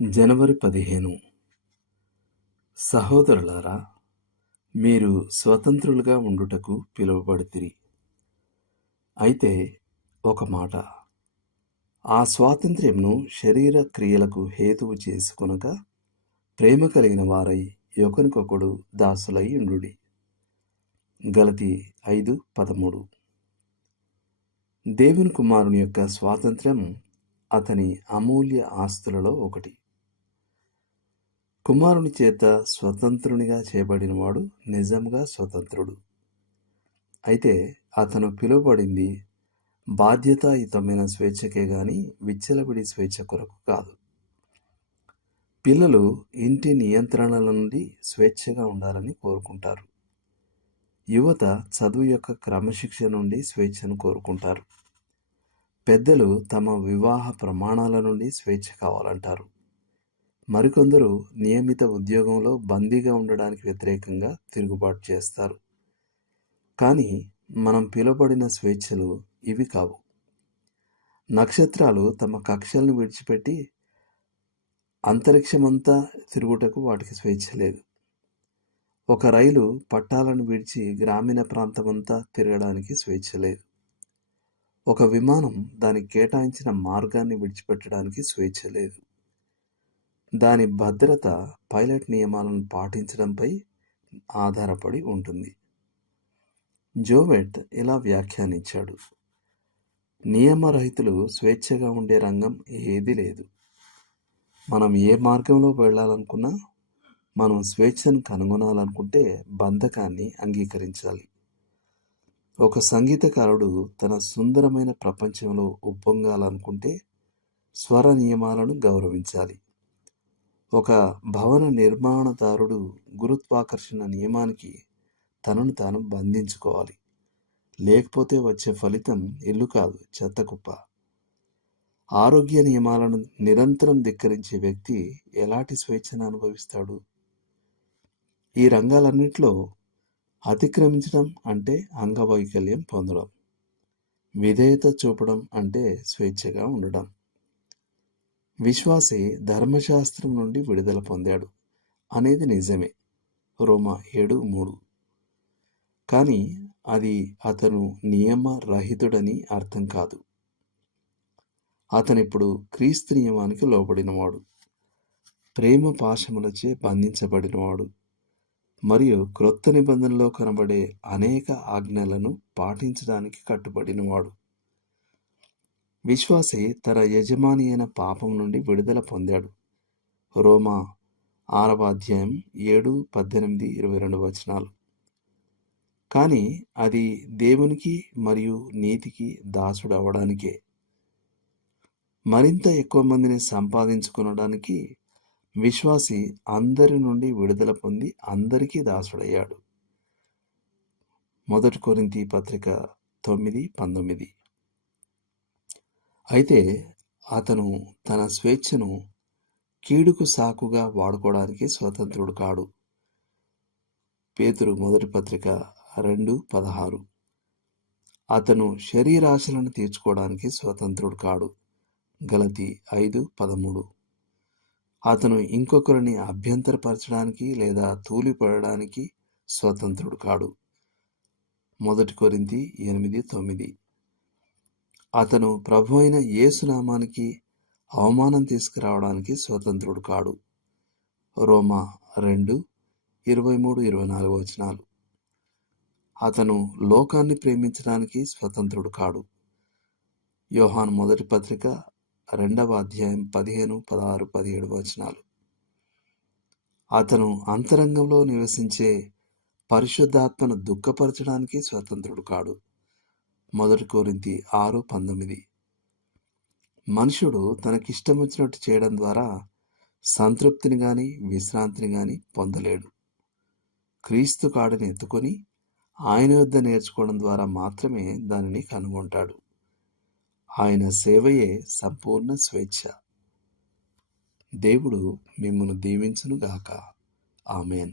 జనవరి 15. సహోదరులారా, మీరు స్వతంత్రులుగా ఉండుటకు పిలువబడితిరి. అయితే ఒక మాట, ఆ స్వాతంత్ర్యమును శరీర క్రియలకు హేతువు చేసుకొనక ప్రేమ కలిగిన వారై ఒకరికొకడు దాసులై ఉండుడి. గలతీ 5:13. దేవుని కుమారుని యొక్క స్వాతంత్ర్యం అతని అమూల్య ఆస్తులలో ఒకటి. కుమారుని చేత స్వతంత్రునిగా చేయబడినవాడు నిజంగా స్వతంత్రుడు. అయితే అతను పిలువబడింది బాధ్యతాయుతమైన స్వేచ్ఛకే గాని విచ్చలవిడి స్వేచ్ఛ కొరకు కాదు. పిల్లలు ఇంటి నియంత్రణల నుండి స్వేచ్ఛగా ఉండాలని కోరుకుంటారు. యువత చదువు యొక్క క్రమశిక్షణ నుండి స్వేచ్ఛను కోరుకుంటారు. పెద్దలు తమ వివాహ ప్రమాణాల నుండి స్వేచ్ఛ కావాలంటారు. మరికొందరు నియమిత ఉద్యోగంలో బందీగా ఉండడానికి వ్యతిరేకంగా తిరుగుబాటు చేస్తారు. కానీ మనం పిలువబడిన స్వేచ్ఛలు ఇవి కావు. నక్షత్రాలు తమ కక్షలను విడిచిపెట్టి అంతరిక్షమంతా తిరుగుటకు వాటికి స్వేచ్ఛ లేదు. ఒక రైలు పట్టాలను విడిచి గ్రామీణ ప్రాంతమంతా తిరగడానికి స్వేచ్ఛ లేదు. ఒక విమానం దానికి కేటాయించిన మార్గాన్ని విడిచిపెట్టడానికి స్వేచ్ఛ లేదు. దాని భద్రత పైలట్ నియమాలను పాటించడంపై ఆధారపడి ఉంటుంది. జోవెట్ ఇలా వ్యాఖ్యానించాడు: నియమరహితులు స్వేచ్ఛగా ఉండే రంగం ఏదీ లేదు. మనం ఏ మార్గంలో వెళ్ళాలనుకున్నా, మనం స్వేచ్ఛను కనుగొనాలనుకుంటే బంధకాన్ని అంగీకరించాలి. ఒక సంగీతకారుడు తన సుందరమైన ప్రపంచంలో ఉప్పొంగాలనుకుంటే స్వర నియమాలను గౌరవించాలి. ఒక భవన నిర్మాణదారుడు గురుత్వాకర్షణ నియమానికి తనను తాను బంధించుకోవాలి. లేకపోతే వచ్చే ఫలితం ఇల్లు కాదు, చెత్తకుప్ప. ఆరోగ్య నియమాలను నిరంతరం ధిక్కరించే వ్యక్తి ఎలాంటి స్వేచ్ఛను అనుభవిస్తాడు? ఈ రంగాలన్నింటిలో అతిక్రమించడం అంటే అంగవైకల్యం పొందడం, విధేయత చూపడం అంటే స్వేచ్ఛగా ఉండడం. విశ్వాసి ధర్మశాస్త్రం నుండి విడుదల పొందాడు అనేది నిజమే, రోమా 7:3. కానీ అది అతను నియమరహితుడని అర్థం కాదు. అతనిప్పుడు క్రీస్తు నియమానికి లోబడినవాడు, ప్రేమ పాశములచే బంధించబడినవాడు మరియు క్రొత్త నిబంధనలో కనబడే అనేక ఆజ్ఞలను పాటించడానికి కట్టుబడినవాడు. విశ్వాసి తన యజమాని అయిన పాపం నుండి విడుదల పొందాడు, రోమా 6:7-18-22. కానీ అది దేవునికి మరియు నీతికి దాసుడు అవడానికే. మరింత ఎక్కువ మందిని సంపాదించుకునడానికి విశ్వాసి అందరి నుండి విడుదల పొంది అందరికీ దాసుడయ్యాడు, 1 కొరింథీ పత్రిక 9:19. అయితే అతను తన స్వేచ్ఛను కీడుకు సాకుగా వాడుకోవడానికి స్వతంత్రుడు కాడు, పేతురు 1 పత్రిక 2:16. అతను శరీరాశలను తీర్చుకోవడానికి స్వతంత్రుడు కాడు, గలతీ 5:13. అతను ఇంకొకరిని అభ్యంతరపరచడానికి లేదా తూలిపడడానికి స్వతంత్రుడు కాడు, 1 కొరింథీ 8:9. అతను ప్రభువైన యేసు నామానికి అవమానం తీసుకురావడానికి స్వతంత్రుడు కాడు, రోమా 2:23-24. అతను లోకాన్ని ప్రేమించడానికి స్వతంత్రుడు కాడు, యోహాను 1 పత్రిక 2:15-16-17. అతను అంతరంగంలో నివసించే పరిశుద్ధాత్మను దుఃఖపరచడానికి స్వతంత్రుడు కాడు, 1 కొరింథీ 6:19. మనుషుడు తనకిష్టం వచ్చినట్టు చేయడం ద్వారా సంతృప్తిని గాని విశ్రాంతిని గాని పొందలేడు. క్రీస్తు కాడిని ఎత్తుకొని ఆయన వద్ద నేర్చుకోవడం ద్వారా మాత్రమే దానిని కనుగొంటాడు. ఆయన సేవయే సంపూర్ణ స్వేచ్ఛ. దేవుడు మిమ్మును దీవించునుగాక. ఆమేన్.